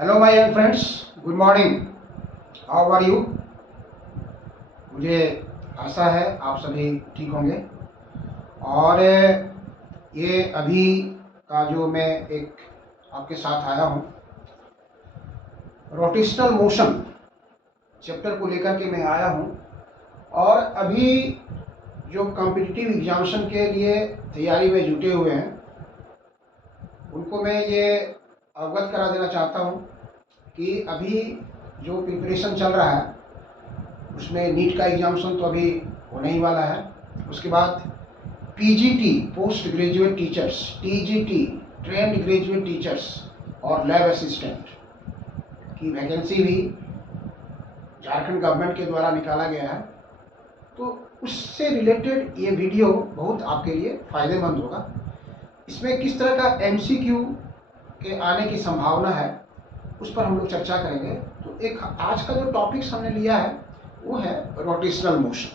Hello my young friends, good morning. How are you? मुझे आशा है आप सभी ठीक होंगे। और ये अभी का जो मैं एक आपके साथ आया हूँ, रोटेशनल मोशन चैप्टर को लेकर के मैं आया हूँ। और अभी जो कॉम्पिटिटिव एग्जामिनेशन के लिए तैयारी में जुटे हुए हैं उनको मैं ये अवगत करा देना चाहता हूँ कि अभी जो प्रिपरेशन चल रहा है उसमें नीट का एग्जामिनेशन तो अभी होने ही वाला है। उसके बाद PGT post graduate teachers, TGT trained graduate teachers और लैब असिस्टेंट की वैकेंसी भी झारखंड गवर्नमेंट के द्वारा निकाला गया है। तो उससे रिलेटेड ये वीडियो बहुत आपके लिए फ़ायदेमंद होगा। इसमें किस तरह का एमसीक्यू के आने की संभावना है उस पर हम लोग चर्चा करेंगे। तो एक आज का जो टॉपिक्स हमने लिया है वो है rotational motion.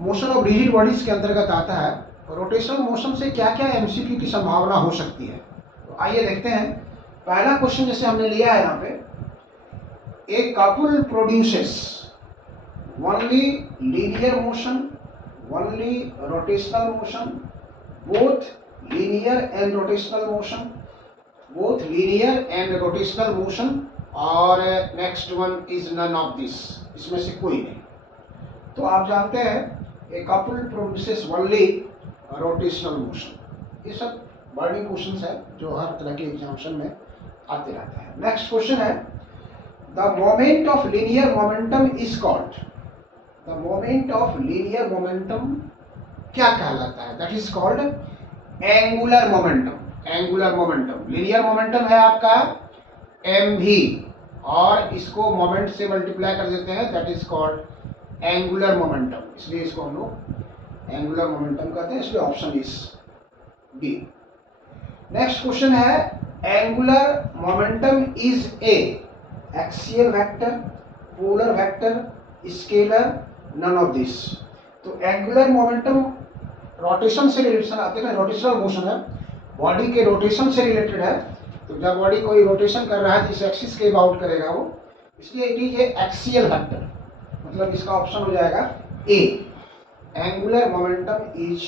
Motion of rigid bodies के अंतर्गत आता है। रोटेशनल मोशन से क्या क्या एमसीक्यू की संभावना हो सकती है, तो आइए देखते हैं। पहला क्वेश्चन जैसे हमने लिया है यहाँ पे, a couple produces only linear motion, only rotational motion, both linear and rotational motion, both linear and rotational motion, और next one is none of this, इसमें से कोई नहीं। तो आप जानते हैं a couple produces only rotational motion. ये सब बर्निंग क्वेश्चंस है जो हर तरह के एग्जामिनेशन में आते रहते हैं। नेक्स्ट क्वेश्चन है, the moment of linear momentum is called, the moment of linear momentum क्या कहलाता है? That is called angular momentum. Angular momentum, linear momentum है आपका mv और इसको मोमेंट से मल्टीप्लाई कर देते हैं, that is called angular momentum. इसलिए इसको हम लोग एंगुलर मोमेंटम कहते हैं, इसलिए option is D. Next question है, angular momentum is a axial vector, polar vector, scalar, none of this. तो एंगुलर मोमेंटम रोटेशन से रिलेटेड आते हैं, रोटेशनल मोशन है, बॉडी के रोटेशन से रिलेटेड है। तो जब बॉडी कोई रोटेशन कर रहा है जिस एक्सिस के अबाउट करेगा वो, इसलिए it is a axial vector, मतलब इसका ऑप्शन हो जाएगा a. Angular momentum is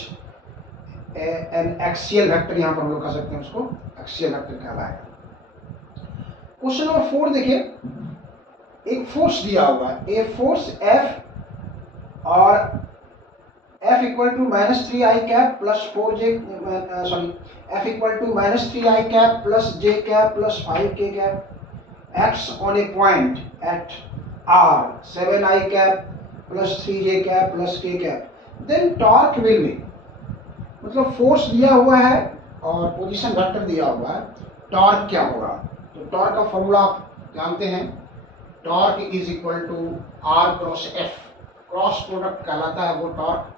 an axial vector, यहां पर हम लोग कह सकते हैं उसको एक्सियल वेक्टर कहलाएगा। क्वेश्चन नंबर 4 देखिए, एक फोर्स दिया हुआ है, ए फोर्स एफ और F equal to -3i cap plus 4j F equal to -3i cap plus j cap plus 5k cap acts on a point at R 7i cap plus 3j cap plus k cap, then torque will be, मतलब force दिया हुआ है और position vector दिया हुआ है, torque क्या होगा? तो टॉर्क का फॉर्मूला आप जानते हैं, torque is equal to R cross F, cross product कहलाता है वो टॉर्क।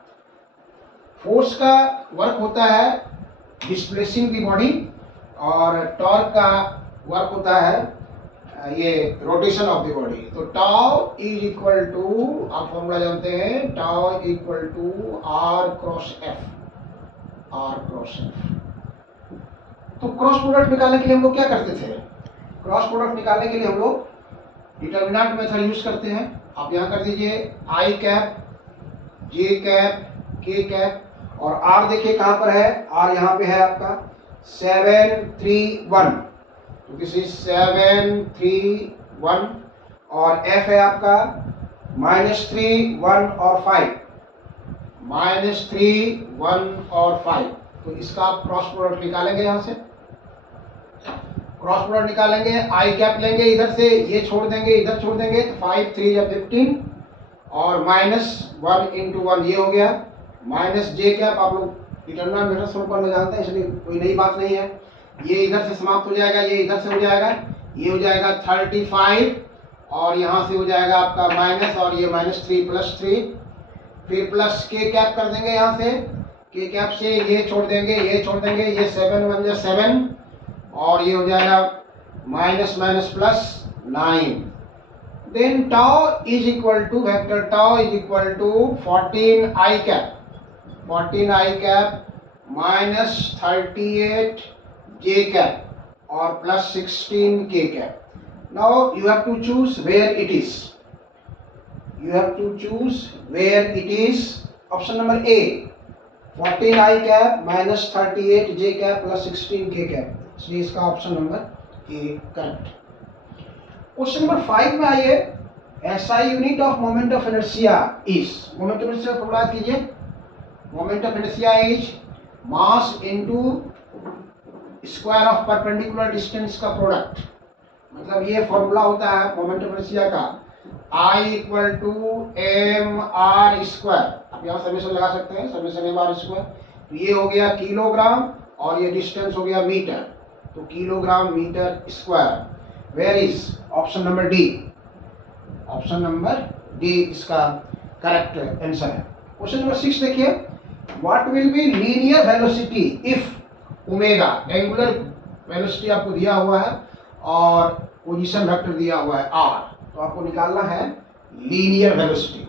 फोर्स का वर्क होता है डिस्प्लेसिंग दी बॉडी और टॉर्क का वर्क होता है ये रोटेशन ऑफ द बॉडी। तो टाउ इज इक्वल टू, आप फॉर्मूला जानते हैं, tau equal to R cross F, R cross F. तो क्रॉस प्रोडक्ट निकालने के लिए हम लोग क्या करते थे? क्रॉस प्रोडक्ट निकालने के लिए हम लोग डिटर्मिनेंट मेथड यूज करते हैं। आप यहाँ कर दीजिए आई कैप, जे कैप, के कैप, और R देखिए कहां पर है, R यहां पे है आपका 7 3 1, तो दिस इज 7 3 1, और F है आपका -3 1 और 5, -3 1 और 5। तो इसका आप क्रॉस प्रोडक्ट निकालेंगे, यहां से क्रॉस प्रोडक्ट निकालेंगे, आई कैप लेंगे, इधर से ये छोड़ देंगे, इधर छोड़ देंगे, तो 5 3 या 15 और -1 × 1 ये हो गया, माइनस जे कैप आप लोग डिटरमिनेंट मेथड स्वरूप में जानते हैं, इसलिए कोई नई बात नहीं है। ये इधर से समाप्त हो जाएगा, ये इधर से हो जाएगा, ये हो जाएगा 35 और यहाँ से हो जाएगा आपका माइनस, और ये -3 + 3, फिर प्लस के कैप कर देंगे, यहाँ से के कैप से ये छोड़ देंगे, ये छोड़ देंगे, ये 7 1 जा 7 और ये हो जाएगा -+ 9। Then tau is equal to, vector tau is equal to 14i cap, 14i cap -38 j cap, और plus 16 k cap. Now you have to choose where it is. You have to choose where it is. Option number A, 14 I cap minus 38 J cap plus 16 K cap. इसलिए इसका option number A correct. Question number 5 में आइए. SI unit of moment of inertia is. Moment of inertia formula कीजिए. Moment of inertia is mass into square of perpendicular distance का product. मतलब ये formula होता है मोमेंट ऑफ इनर्शिया का I equal to M R square. आप यहाँ summation लगा सकते हैं, समेशन एम आर स्क्वायर. तो ये हो गया किलोग्राम और ये डिस्टेंस हो गया मीटर. तो kilogram meter square. Where is option number D. Option number D इसका करेक्ट आंसर है. क्वेश्चन नंबर 6 देखिए. What will be linear velocity if omega. Angular velocity आपको दिया हुआ है और पोजीशन वेक्टर दिया हुआ है आर. तो आपको निकालना है लीनियर वेलोसिटी.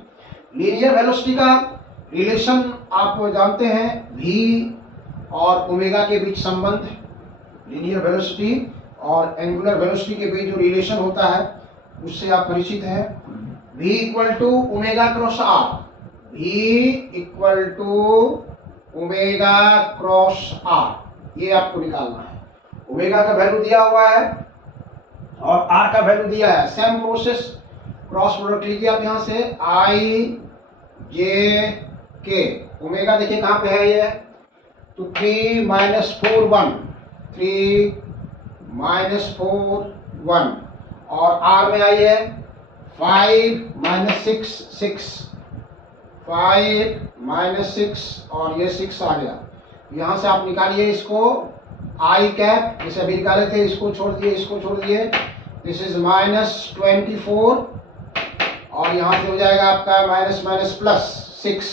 लीनियर वेलोसिटी का रिलेशन आप जानते हैं, v और ओमेगा के बीच संबंध. लीनियर वेलोसिटी और एंगुलर वेलोसिटी के बीच जो रिलेशन होता है उससे आप परिचित हैं. v equal to omega cross R. v equal to omega cross R. ये आपको निकालना है. ओमेगा का वैल्यू दिया हुआ है और आर का वैल्यू दिया है. सेम प्रोसेस, क्रॉस प्रोडक्ट लीजिए आप यहाँ से. आई जे के. ओमेगा देखिए कहाँ पे है ये. तो 3 माइनस 4 1. 3 माइनस 4 1. और आर में आई है 5 माइनस 6 6. 5 माइनस 6 और ये 6 आ गया. यहाँ से आप निकालिए इसको आई कैप. जैसे अभी निकाले थे, इसको छोड़ दिए, इसको छोड़ दिए. दिस इज माइनस 24 और यहाँ से हो जाएगा आपका माइनस माइनस प्लस 6.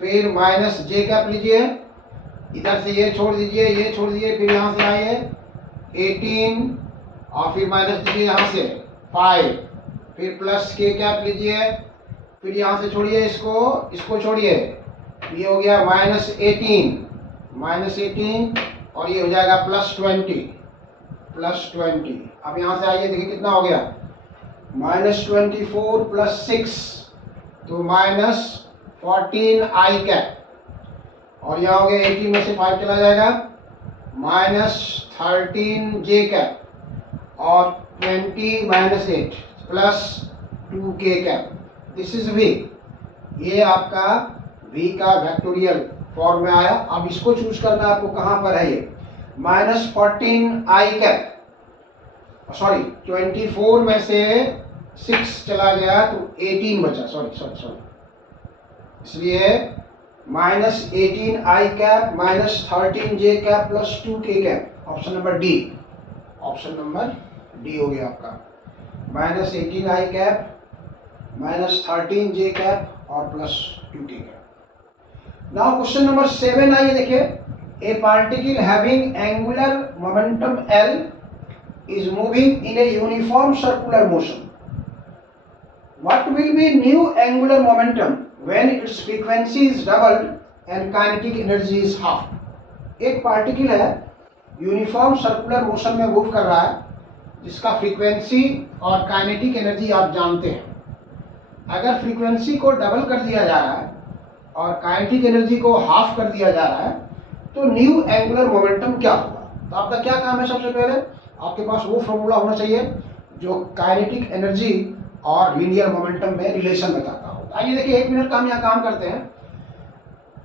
फिर माइनस जे कैप लीजिए. इधर से ये छोड़ दीजिए, ये छोड़ दीजिए. फिर यहाँ से आइए 18 और फिर माइनस दीजिए यहाँ से 5. फिर प्लस के कैप लीजिए. फिर यहाँ से छोड़िए इसको, इसको छोड़िए. ये हो गया माइनस 18. माइनस 18 और ये हो जाएगा प्लस 20. प्लस 20. अब यहाँ से आइए, देखिए कितना हो गया. माइनस 24 प्लस 6 तो माइनस 14 आई कैप. और यहाँ हो गया 18 में से 5 चला जाएगा. माइनस 13 जे कैप और 20 माइनस 8 प्लस 2 के कैप. This is we. ये आपका v का वेक्टोरियल फॉर्म में आया. अब इसको चूज करना है आपको कहां पर है. ये माइनस 14 आई कैप, सॉरी 24 में से 6 चला गया तो 18 बचा. सॉरी इसलिए माइनस 18 आई कैप माइनस 13 जे कैप प्लस 2 के cap. Option number D. Option number D हो गया आपका. माइनस 18 आई कैप माइनस 13 जे कैप और प्लस 2 के कैप. नाउ क्वेश्चन नंबर 7 आइए देखिए. ए particle having angular momentum L is moving in a uniform circular motion. What will be new angular momentum when its frequency is doubled and kinetic energy is half? एक particle है uniform circular motion में move कर रहा है, जिसका frequency और kinetic energy आप जानते हैं. अगर फ्रीक्वेंसी को डबल कर दिया जा रहा है और काइनेटिक एनर्जी को हाफ कर दिया जा रहा है तो न्यू एंगुलर मोमेंटम क्या होगा. तो आपका क्या काम है. सबसे पहले आपके पास वो फॉर्मूला होना चाहिए जो काइनेटिक एनर्जी और लीनियर मोमेंटम में रिलेशन बताता हो. आइए देखिए, 1 मिनट का हम यहाँ काम करते हैं.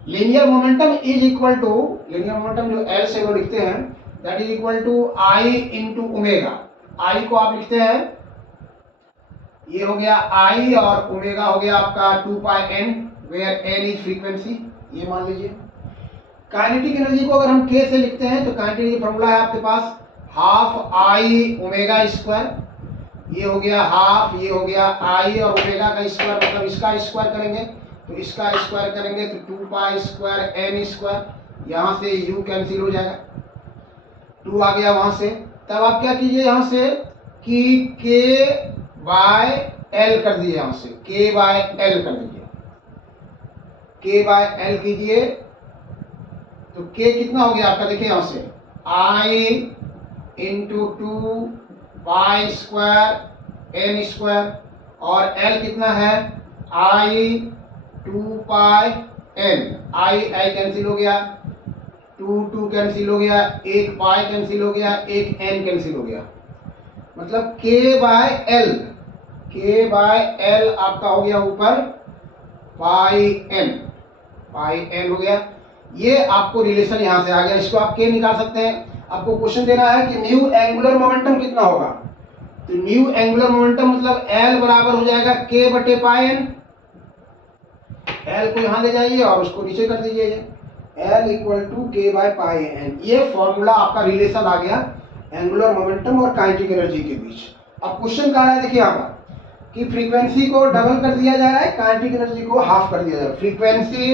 Linear momentum is equal to, linear momentum जो एल से वो लिखते हैं, that is equal to I into omega. I को आप लिखते हैं, ये हो गया आई और ओमेगा हो गया आपका 2 pi N, where N is frequency. ये मान लीजिए. काइनेटिक एनर्जी को अगर हम के से लिखते हैं तो काइनेटिक एनर्जी फॉर्मूला है आपके पास हाफ आई ओमेगा स्क्वायर. ये हो गया हाफ, ये हो गया आई और ओमेगा का स्क्वायर, मतलब इसका स्क्वायर करेंगे तो इसका स्क्वायर करेंगे तो 2 पाई स्क्वायर एन स्क्वायर. यहाँ से यू कैंसिल हो जाएगा, 2 आ गया वहां से. तब आप क्या कीजिए यहाँ से कि के बाय एल कर दीजिए. यहाँ से के बाय एल कर दीजिए. के बाय एल कीजिए तो के कितना हो गया आपका. देखिए यहाँ से I into 2 pi square N square, और एल कितना है आई 2 पाई एन, आई कैंसिल हो गया, 2 कैंसिल हो गया, एक पाई कैंसिल हो गया, एक एन कैंसिल हो गया, मतलब के बाय एल आपका हो गया ऊपर पाई एन हो गया। ये आपको रिलेशन यहां से आ गया, इसको आप के निकाल सकते हैं। आपको क्वेश्चन दे रहा है कि न्यू एंगुलर मोमेंटम कितना होगा, तो न्यू एंगुलर मोमेंटम मतलब एल बराबर हो जाएगा के बटे पाई एन। एल को यहां ले जाइए और उसको नीचे कर दीजिए, एल इक्वल टू के बाय पाई एन। ये फॉर्मूला आपका रिलेशन आ गया एंगुलर मोमेंटम और काइनेटिक एनर्जी के बीच। अब क्वेश्चन कह रहा है, देखिए यहाँ पर कि फ्रीक्वेंसी को डबल कर दिया जा रहा है, काइनेटिक एनर्जी को हाफ कर दिया जा रहा है। Frequency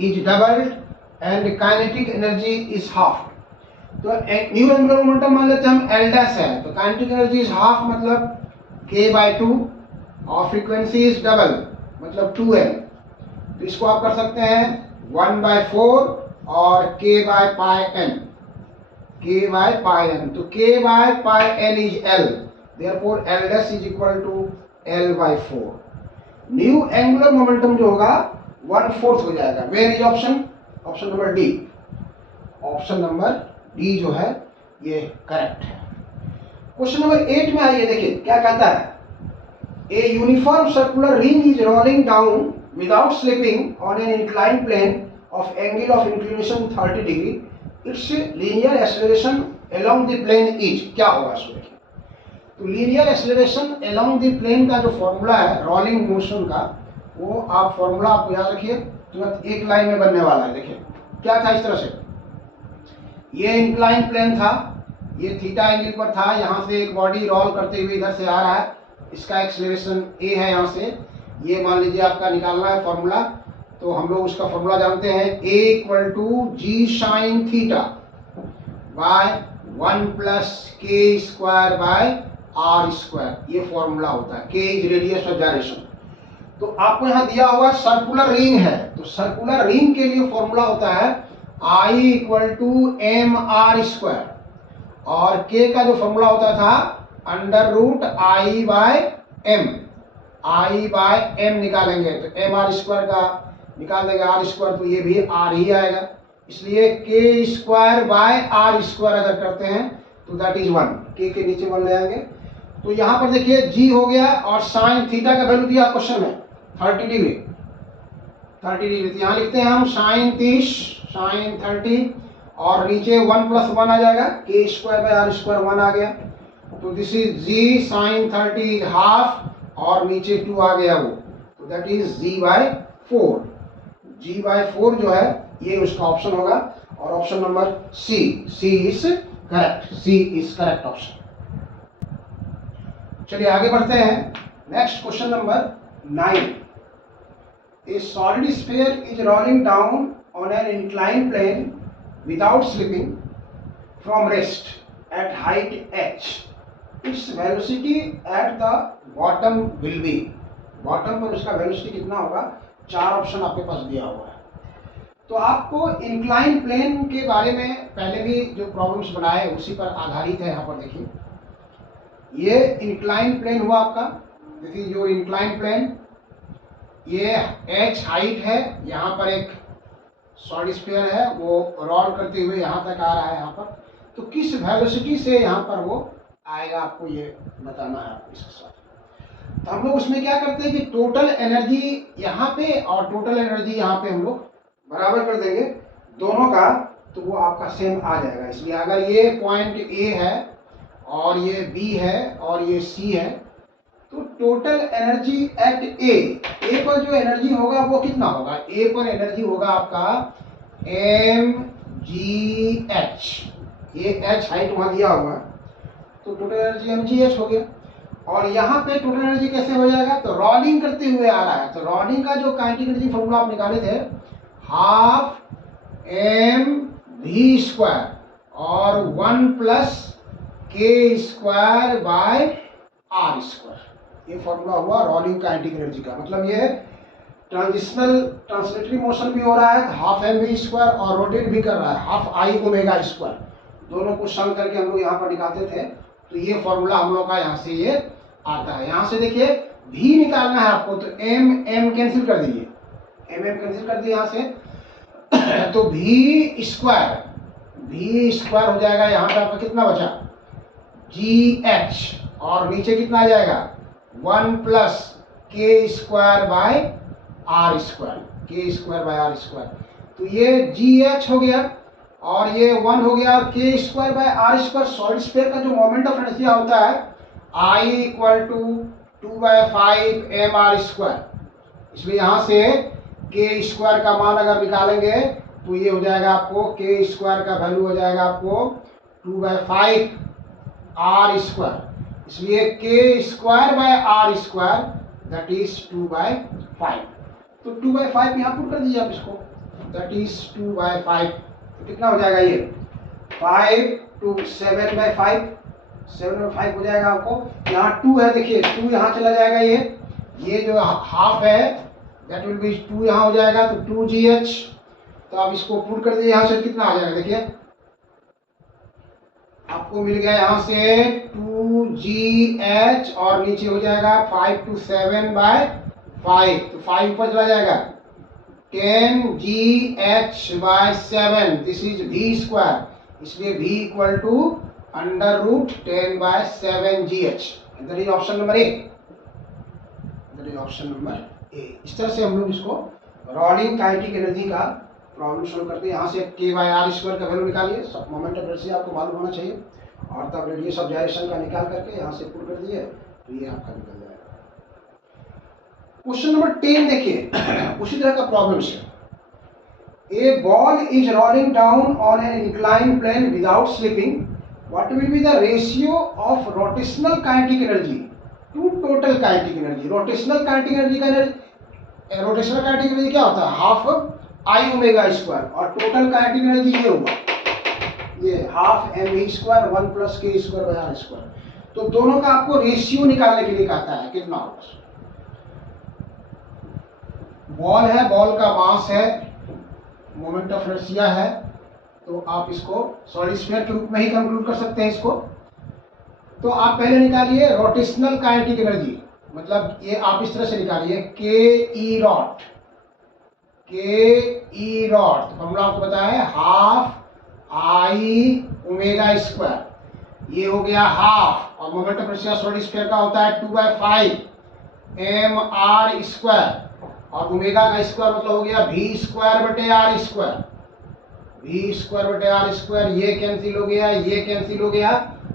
is doubled and kinetic energy is half. तो न्यू एंगुलर मोमेंटम मान लेते हैं हम एल डैश है, तो काइनेटिक एनर्जी इज हाफ मतलब के बाय 2, और फ्रीक्वेंसी इज डबल मतलब 2m। तो इसको आप कर सकते हैं 1/4 और k बाय पाई एन, तो k by pi N is l, therefore l dash is equal to l/4। New angular momentum जो होगा 1/4 हो जाएगा। Where is option number D, option number D जो है ये करेक्ट है। क्वेश्चन नंबर 8 में आइए, देखिए क्या कहता है, a uniform circular ring is rolling down without slipping on an inclined plane of angle of inclination 30 degree, its linear acceleration along the plane is, क्या होगा इसको देखिए। तो linear acceleration along the plane का जो फॉर्मूला है rolling motion का, वो आप फॉर्मूला आपको याद रखिए, तुरंत एक लाइन में बनने वाला है। देखिए क्या था, इस तरह से ये इंक्लाइन प्लेन था, ये थीटा एंगल पर था, यहाँ से एक बॉडी रोल करते हुए इधर से आ रहा है, इसका एक्सेलरेशन ए है, यहाँ से ये मान लीजिए आपका निकालना है फॉर्मूला। तो हम लोग उसका फॉर्मूला जानते हैं, a equal to G sine theta by 1 plus K square by R square, ये फॉर्मूला होता है। k is radius of gyration. तो आपको यहाँ दिया हुआ सर्कुलर रिंग है, तो सर्कुलर रिंग के लिए फॉर्मूला होता है I equal to M R square, और k का जो फॉर्मूला होता था under root I by M निकालेंगे, तो एम आर स्क्वायर का निकाल देंगे आर स्क्वायर, तो ये भी आर ही आएगा। इसलिए K square by R square अगर करते हैं तो दैट इज 1, के नीचे 1 ले आएंगे। तो यहाँ पर देखिए जी हो गया, और साइन थीटा का वैल्यू दिया क्वेश्चन में 30 डिग्री, तो यहाँ लिखते हैं हम साइन 30, और नीचे 1 प्लस 1 आ जाएगा, K square by R square 1 आ गया। तो this is G sine 30 half, और नीचे 2 आ गया वो, तो दैट इज g/4। g/4 जो है ये उसका ऑप्शन होगा, और option number C is correct option. चलिए आगे बढ़ते हैं। Next question number 9, a solid sphere is rolling down on an inclined plane without slipping from rest at height h, its velocity at the bottom will be. Bottom पर उसका velocity कितना होगा, 4 option आपके पास दिया हुआ है। तो आपको इंक्लाइन प्लेन के बारे में पहले भी जो प्रॉब्लम्स बनाए उसी पर आधारित है। यहाँ पर देखिए ये इंक्लाइन प्लेन हुआ आपका, this is your incline plane, ये h हाइट है, यहाँ पर एक सॉलिड स्फीयर है, वो रोल करते हुए यहाँ तक आ रहा है। यहाँ पर तो किस वेलोसिटी से यहाँ पर वो आएगा, आपको ये बताना है आपको इसके साथ। तो हम लोग उसमें क्या करते हैं कि टोटल एनर्जी यहाँ पे और टोटल एनर्जी यहाँ पे हम लोग बराबर कर देंगे दोनों का, तो वो आपका सेम आ जाएगा। इसलिए अगर ये पॉइंट ए है और ये बी है और ये सी है, तो टोटल एनर्जी एट ए पर जो एनर्जी होगा वो कितना होगा, ए पर एनर्जी होगा आपका mgh, ये h हाइट वहाँ दिया हुआ, तो टोटल एनर्जी mgh हो गया। और यहाँ पे टोटल एनर्जी कैसे हो जाएगा, तो रोलिंग करते हुए आ रहा है, तो रोलिंग का जो काइनेटिक एनर्जी फॉर्मूला आप निकाले थे हाफ एम वी स्क्वायर और 1 plus K square by R square, ये फॉर्मूला हुआ रोलिंग काइनेटिक एनर्जी का। मतलब ये ट्रांसलेटरी मोशन भी हो रहा है हाफ एम वी स्क्वायर, और रोटेट भी कर रहा है हाफ आई ओमेगा स्क्वायर, दोनों को सम करके हम लोग यहाँ पर निकालते थे। तो ये फॉर्मूला हम लोग का यहाँ से ये आता है। यहाँ से देखिए भी निकालना है आपको, तो एम एम कैंसिल कर दीजिए, एम एम कैंसिल कर दिए यहाँ से। तो भी स्क्वायर हो जाएगा, यहाँ पे आपका कितना बचा, जी एच, और नीचे कितना आ जाएगा 1 plus K square by R square, के स्क्वायर बाय आर स्क्वायर। तो ये जी एच हो गया और ये 1 हो गया, K square by R square. Solid sphere का जो मोमेंट ऑफ इनर्शिया होता है I equal to 2/5 M R square. इसलिए यहाँ से के स्क्वायर का मान अगर निकालेंगे तो ये हो जाएगा आपको, के स्क्वायर का वैल्यू हो जाएगा आपको 2/5 आर स्क्वायर। इसलिए K square by R square that is 2/5। तो 2/5 यहाँ पुट कर दीजिए आप इसको, दैट इज 2/5। तो कितना हो जाएगा ये 5 to 7/5, 7/5 हो जाएगा आपको। यहाँ 2 है, देखिए 2 यहाँ चला जाएगा, ये जो हाफ है दैट विल बी 2 यहाँ हो जाएगा, तो 2GH। तो आप इसको पुट कर दीजिए, यहाँ से कितना आ जाएगा, देखिए आपको मिल गया यहाँ से 2GH और नीचे हो जाएगा 5 to 7/5। तो 5 ऊपर चला जाएगा, 10GH/7, this is V square. इसलिए V equal to √10/7GH। That is option number A, that is option number A. इस तरह से हम लोग इसको रोलिंग काइनेटिक एनर्जी का प्रॉब्लम सॉल्व करते हैं। यहाँ से k/r स्क्वायर का वैल्यू निकालिए, सब मोमेंट ऑफ इनर्शिया आपको मालूम होना चाहिए, और तब रेडियस ऑफ जाइरेशन का निकाल करके यहाँ से पुट कर दिए तो ये आपका निकल जाएगा। क्वेश्चन नंबर 10 देखिए, उसी तरह का प्रॉब्लम है। A ball is rolling down on an incline plane without slipping, what will be the ratio of rotational kinetic energy to total kinetic energy. Rotational kinetic energy क्या होता है, हाफ आई ओमेगा स्क्वायर, और total kinetic energy ये हुआ, ये half M E square 1 plus K square by R square. तो दोनों का आपको रेशियो निकालने के लिए कहता है, कितना होगा। बॉल है, बॉल का मास है, मोमेंट ऑफ इनर्शिया है, तो आप इसको सॉलिड स्फीयर के रूप में ही कंक्लूड कर सकते हैं इसको। तो आप पहले निकालिए रोटेशनल काइनेटिक एनर्जी, मतलब ये आप इस तरह से निकालिए के ई रॉट, तो फॉर्मूला आपको बताया है हाफ आई ओमेगा स्क्वायर, ये हो गया हाफ, और moment of inertia solid sphere का होता है 2/5 एम आर स्क्वायर, और ओमेगा का स्क्वायर मतलब हो गया V स्क्वायर बटे आर स्क्वायर, V स्क्वायर बटे आर स्क्वायर। ये कैंसिल हो गया, ये कैंसिल हो गया,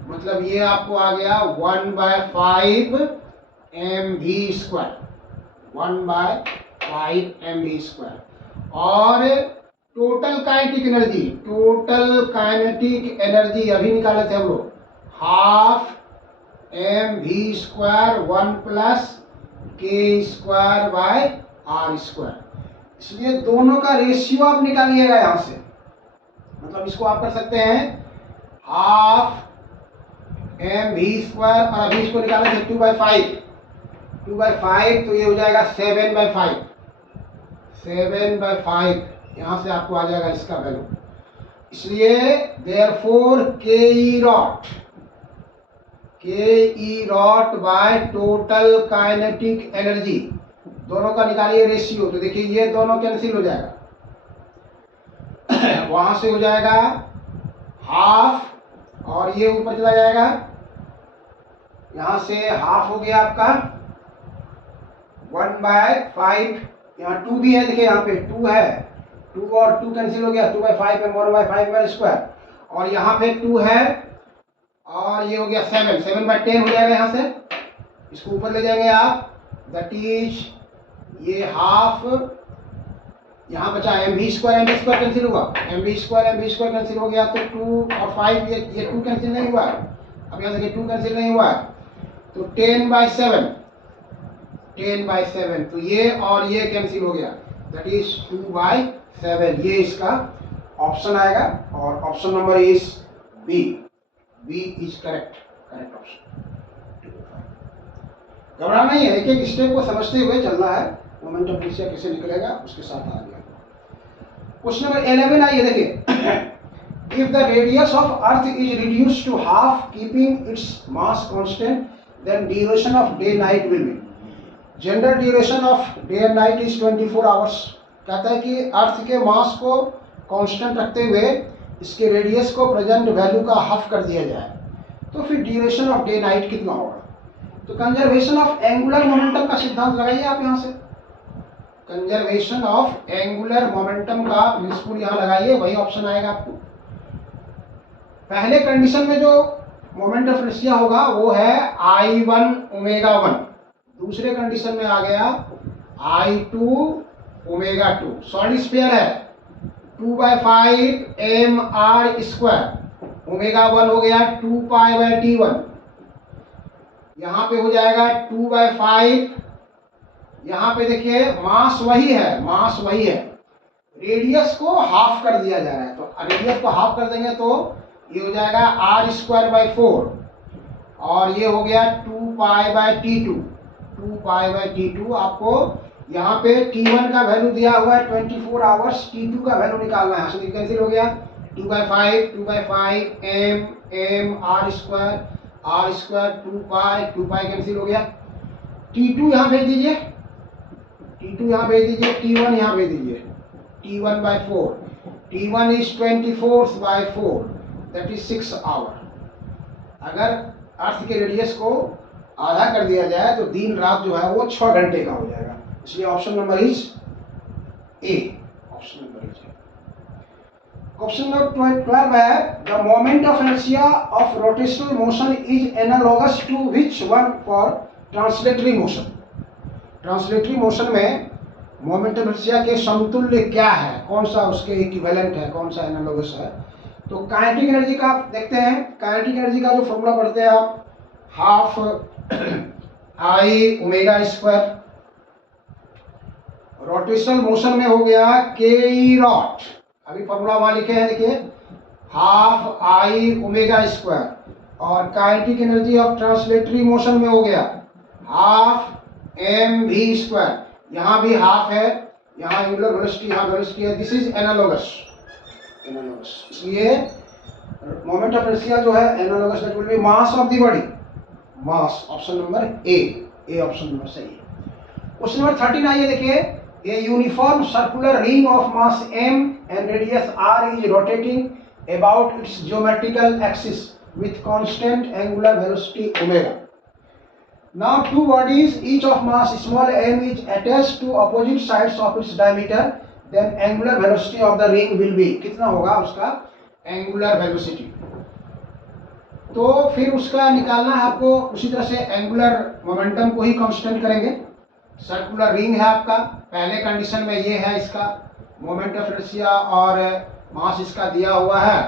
मतलब ये आपको आ गया 1/5 mv स्क्वायर, 1/5 mv स्क्वायर। और टोटल काइनेटिक एनर्जी अभी निकाले थे हम लोग, half mv square 1 plus K square by R square. इसलिए दोनों का रेशियो आप निकालिएगा यहां से, मतलब इसको आप कर सकते हैं हाफ mv स्क्वायर, और अभी इसको निकालना है 2/5, तो ये हो जाएगा 7/5, यहाँ से आपको आ जाएगा इसका वैल्यू। इसलिए therefore K E rot by total kinetic energy, दोनों का निकालिए रेशियो। तो देखिए ये दोनों कैंसिल हो जाएगा, वहां से हो जाएगा हाफ, और ये ऊपर चला जाएगा, यहां से हाफ हो गया आपका 1/5, यहाँ 2 भी है, देखिए यहाँ पे 2 है, 2 और 2 कैंसिल हो गया, 2/5 में 1/5 में स्क्वायर, और यहाँ पे 2 है, और ये हो गया 7/10 हो जाएगा। यहाँ से इसको ऊपर ले जाएंगे आप, दैट इज ये हाफ, यहाँ बचा mv स्क्वायर कैंसिल हुआ, mv स्क्वायर कैंसिल हो गया, तो 2 और 5 ये 2 कैंसिल नहीं हुआ है, अब यहाँ से 2 कैंसिल नहीं हुआ है, तो 10/7, तो ये और ये कैंसिल हो गया, दैट इज 2/7। ये इसका ऑप्शन आएगा, और option number is B is correct option. घबराना नहीं है, एक एक स्टेप को समझते हुए चलना है, मोमेंट ऑफ इनर्शिया कैसे निकलेगा उसके साथ आ गया। क्वेश्चन नंबर 11 आइए देखिए, if the radius of earth is reduced to half keeping its mass constant, then duration of day night will be, general duration of day and night is 24 hours. कहता है कि अर्थ के मास को कांस्टेंट रखते हुए इसके रेडियस को प्रेजेंट वैल्यू का हाफ कर दिया जाए, तो फिर ड्यूरेशन ऑफ डे नाइट कितना होगा। तो कंजर्वेशन ऑफ एंगुलर मोमेंटम का सिद्धांत लगाइए आप यहाँ से, कंजर्वेशन ऑफ एंगुलर मोमेंटम का प्रिंसिपल यहाँ लगाइए, वही ऑप्शन आएगा आपको। पहले कंडीशन में जो मोमेंट ऑफ इनर्शिया होगा वो है I1 ओमेगा 1, दूसरे कंडीशन में आ गया I2 ओमेगा 2, सॉलिड स्फीयर है 2/5 mr स्क्वायर, ओमेगा 1 हो गया 2π/t1, यहाँ पे हो जाएगा 2/5, यहाँ पे देखिए मास वही है, रेडियस को हाफ कर दिया जा रहा है, तो रेडियस को हाफ कर देंगे तो ये हो जाएगा r²/4 और ये हो गया 2π/t2। आपको यहाँ पे t1 का वैल्यू दिया हुआ है 24 आवर्स, t2 का वैल्यू निकालना है, यहाँ कैंसिल हो गया 2/5 m r² 2π कैंसिल हो गया, t2 यहाँ भेज दीजिए, t1 यहाँ भेज दीजिए, t1/4, t1 is 24/4 that is 6 our. अगर अर्थ के रेडियस को आधा कर दिया जाए तो दिन रात जो है वो 6 घंटे का हो जाएगा, इसलिए option number is A, option number is A. Question number 12 है the moment of inertia of rotational motion is analogous to which one for translatory motion. Translatory motion में मोमेंट ऑफ इनर्शिया के समतुल्य क्या है, कौन सा उसके इक्विवेलेंट है, कौन सा एनालॉगस है। तो काइनेटिक एनर्जी का आप देखते हैं, काइनेटिक एनर्जी का जो फॉर्मूला पढ़ते हैं आप, half I omega square, rotational motion में हो गया के रॉट, अभी फॉर्मूला वहां लिखे हैं देखिए, हाफ I ओमेगा स्क्वायर, और kinetic energy of translatory motion में हो गया हाफ mv स्क्वायर, यहाँ भी हाफ है, यहाँ एंगुलर वेलोसिटी, यहाँ वेलोसिटी है, दिस इज एनालॉगस, इसलिए मोमेंट ऑफ इनर्शिया जो है analogous that will be mass of the body, mass, option number A option number सही है। क्वेश्चन नंबर 13 आइए देखिए, a uniform circular ring of mass m and radius r is rotating about it's geometrical axis with constant angular velocity omega. Now two bodies each of mass small m is attached to opposite sides of its diameter, then angular velocity of the ring will be, कितना होगा उसका angular velocity. तो फिर उसका निकालना है आपको, उसी तरह से एंगुलर मोमेंटम को ही कांस्टेंट करेंगे। सर्कुलर रिंग है आपका, पहले कंडीशन में ये है इसका मोमेंट ऑफ इनर्शिया और मास इसका दिया हुआ है,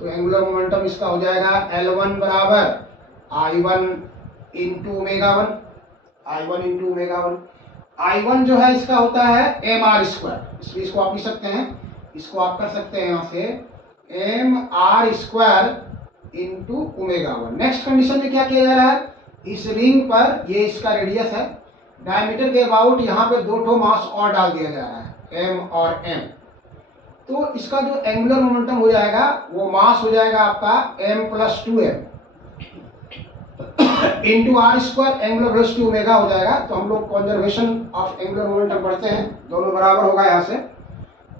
तो एंगुलर मोमेंटम इसका हो जाएगा L1 बराबर I1 into omega 1, I1 into omega 1। I1 जो है इसका होता है mr स्क्वायर, इसलिए इसको आप लिख सकते हैं, इसको आप कर सकते हैं यहाँ से mr square into omega 1। Next condition में क्या किया जा रहा है, इस रिंग पर, ये इसका रेडियस है, डायमीटर के अबाउट यहाँ पे दो ठो मास और डाल दिया जा रहा है m और m, तो इसका जो एंगुलर मोमेंटम हो जाएगा वो मास हो जाएगा आपका m+2m into r square, angular velocity omega हो जाएगा। तो हम लोग कंजर्वेशन ऑफ एंगुलर मोमेंटम पढ़ते हैं, दोनों बराबर होगा यहाँ से,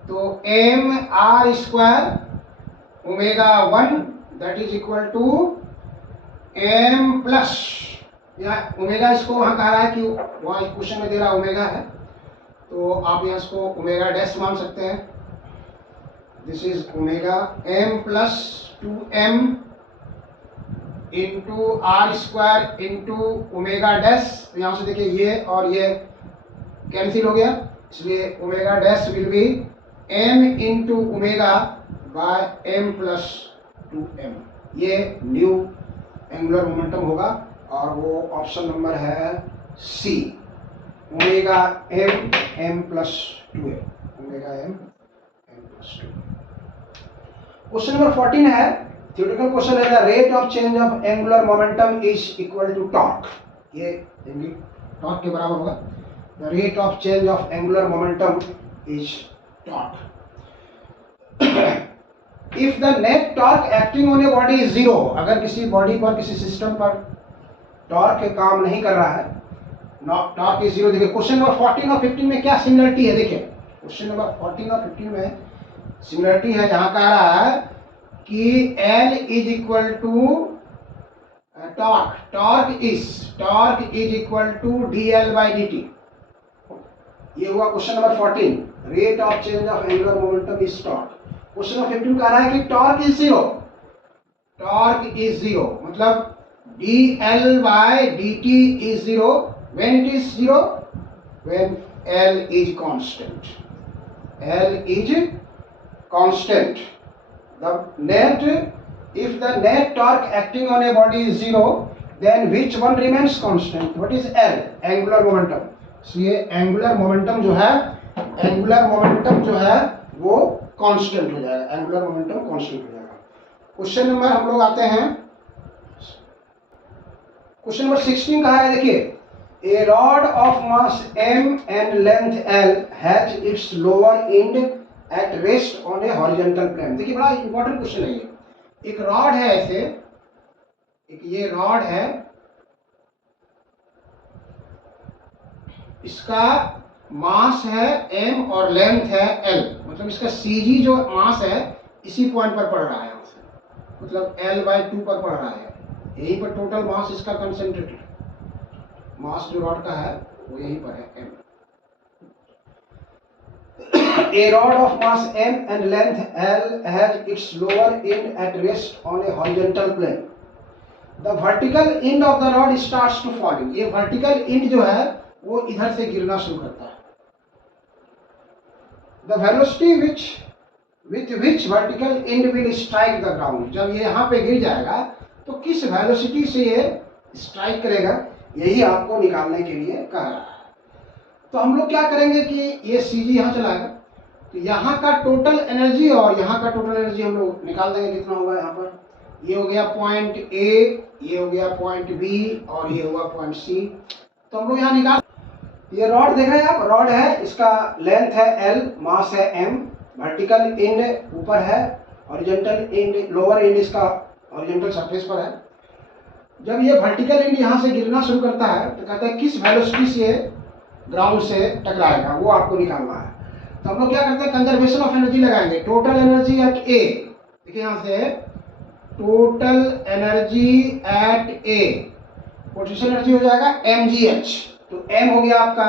तो mr square omega 1 that is equal to m plus, यहाँ ओमेगा इसको वहाँ कह रहा है कि वहाँ क्वेश्चन में दे रहा ओमेगा है, तो आप यहाँ इसको ओमेगा डैश मान सकते हैं, this is omega m+2m into r square into omega dash, यहाँ से देखिए ये और ये कैंसिल हो गया, इसलिए omega dash will be m into omega by m+2m, ये न्यू एंगुलर मोमेंटम होगा और वो ऑप्शन नंबर है C, omega m+2m, omega m+2। Question number 14 है, थ्योरेटिकल क्वेश्चन है, the rate of change of angular momentum is equal to torque, ये torque के बराबर होगा, the rate of change of angular momentum is torque. If the net torque acting on a body is zero, अगर किसी body पर, किसी system पर torque काम नहीं कर रहा है, टॉर्क इज जीरो। देखिए क्वेश्चन नंबर 14 और 15 में क्या सिमिलरिटी है, देखिए क्वेश्चन नंबर 14 और 15 में सिमिलरिटी है, जहां कह रहा है कि L is equal to torque is equal to dl by dt। ये हुआ question number 14, rate of change of angular momentum is torque. Question number 15 कह रहा है कि टॉर्क इज जीरो, मतलब dl by dt is zero when it is zero, when L is constant, the net, if the net torque acting on a body is zero, then which one remains constant? What is L? Angular momentum। इसलिए angular momentum जो है वो constant हो जाएगा, angular momentum constant हो जाएगा। Question number हम लोग आते हैं, क्वेश्चन नंबर 16 कहा है, देखिए A rod of mass m and length L has its lower end at rest on a horizontal plane। देखिए बड़ा इंपॉर्टेंट क्वेश्चन है ये। एक रॉड है ऐसे, एक ये रॉड है, इसका मास है m और लेंथ है L, मतलब इसका CG जो मास है इसी पॉइंट पर पड़ रहा है, यहाँ से मतलब L/2 पर पड़ रहा है, यहीं पर टोटल मास इसका कंसेंट्रेटेड मास जो रॉड का है वो यहीं पर है m। A rod of mass m and length L has its lower end at rest on a horizontal plane. The vertical end of the rod starts to falling। ये vertical end जो है वो इधर से गिरना शुरू करता है। The velocity with which vertical end will strike the ground। जब ये यहाँ पे गिर जाएगा तो किस वेलोसिटी से ये स्ट्राइक करेगा, यही आपको निकालने के लिए कह रहा है। तो हम लोग क्या करेंगे कि ये CG यहाँ चलाएगा, तो यहाँ का टोटल एनर्जी और यहाँ का टोटल एनर्जी हम लोग निकाल देंगे, कितना होगा यहाँ पर, ये हो गया पॉइंट A, ये हो गया पॉइंट B और ये हुआ पॉइंट C। तो हम लोग यहाँ निकाल, ये रॉड देख रहे हैं आप, रॉड है, इसका लेंथ है L, मास है m, वर्टिकल एंड ऊपर है, हॉरिजॉन्टल एंड लोअर एंड इसका हॉरिजॉन्टल सरफेस पर है। जब ये वर्टिकल एंड यहाँ से गिरना शुरू करता है तो कहता है किस वेलोसिटी से ग्राउंड से टकराएगा, वो आपको निकालना है। तो हम लोग क्या करते हैं, कंजर्वेशन ऑफ एनर्जी लगाएंगे। टोटल एनर्जी एट A, देखिए यहाँ से total energy at A, potential energy हो जाएगा mgh। तो m हो गया आपका,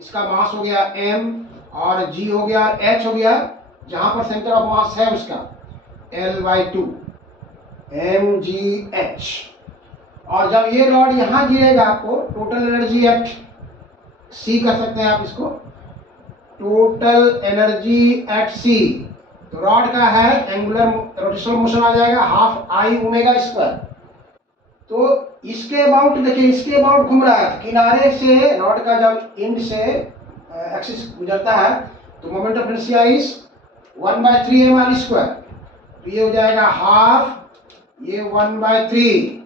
इसका मास हो गया m और g हो गया, h हो गया जहां पर सेंटर ऑफ मास है उसका L/2 mgh। और जब ये रॉड यहाँ गिरेगा आपको टोटल एनर्जी एट C कर सकते हैं आप इसको, टोटल एनर्जी एट C। तो रॉड का है एंगुलर रोटेशनल मोशन आ जाएगा ½ I⍵²। तो इसके अबाउट देखिए, इसके अबाउट घूम रहा है, किनारे से रॉड का जब एंड से एक्सिस गुजरता है तो moment of inertia is 1/3 mr²। तो ये हो जाएगा हाफ, ये 1/3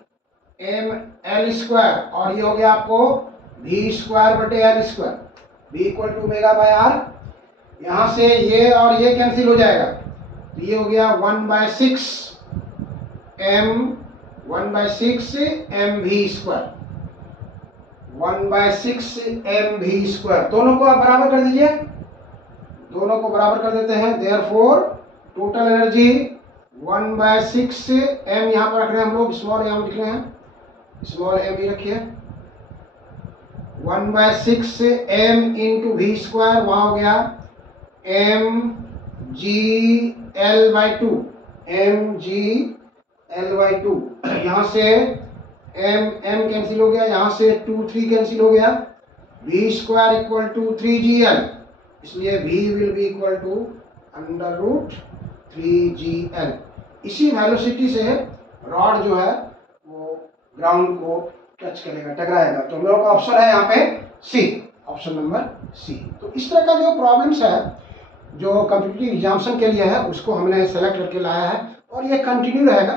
ml² और ये हो गया आपको v²/L², v = ω/r। यहाँ से ये और ये कैंसिल हो जाएगा, तो ये हो गया 1/6 mv², 1/6 mv²। दोनों को आप बराबर कर दीजिए, दोनों को बराबर कर देते हैं। देयरफॉर टोटल एनर्जी 1/6 m, यहाँ पर रख रहे हैं हम लोग, स्मॉल m लिख रहे हैं, स्मॉल m भी रखिए, 1/6 m इंटू v², वहाँ हो गया mgL/2, यहाँ से m कैंसिल हो गया, यहाँ से 2 3 कैंसिल हो गया, v² = 3gl, इसलिए v will be equal to √3gl। इसी वेलोसिटी से रॉड जो है वो ग्राउंड को टच करेगा, टकराएगा। तो हम लोग का ऑप्शन है यहाँ पे C, ऑप्शन नंबर C। तो इस तरह का जो प्रॉब्लम्स है जो कॉम्पिटिटिव एग्जामिनेशन के लिए है उसको हमने सेलेक्ट करके लाया है, और ये कंटिन्यू रहेगा,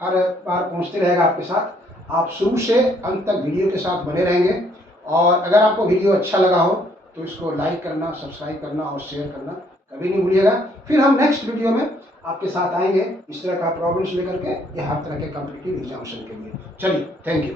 हर बार पहुँचते रहेगा आपके साथ। आप शुरू से अंत तक वीडियो के साथ बने रहेंगे, और अगर आपको वीडियो अच्छा लगा हो तो इसको लाइक करना, सब्सक्राइब करना और शेयर करना कभी नहीं भूलिएगा। फिर हम नेक्स्ट वीडियो में आपके साथ आएंगे इस तरह का प्रॉब्लम्स लेकर के या हर तरह के कॉम्पिटिटिव एग्जामिनेशन के लिए। चलिए, थैंक यू।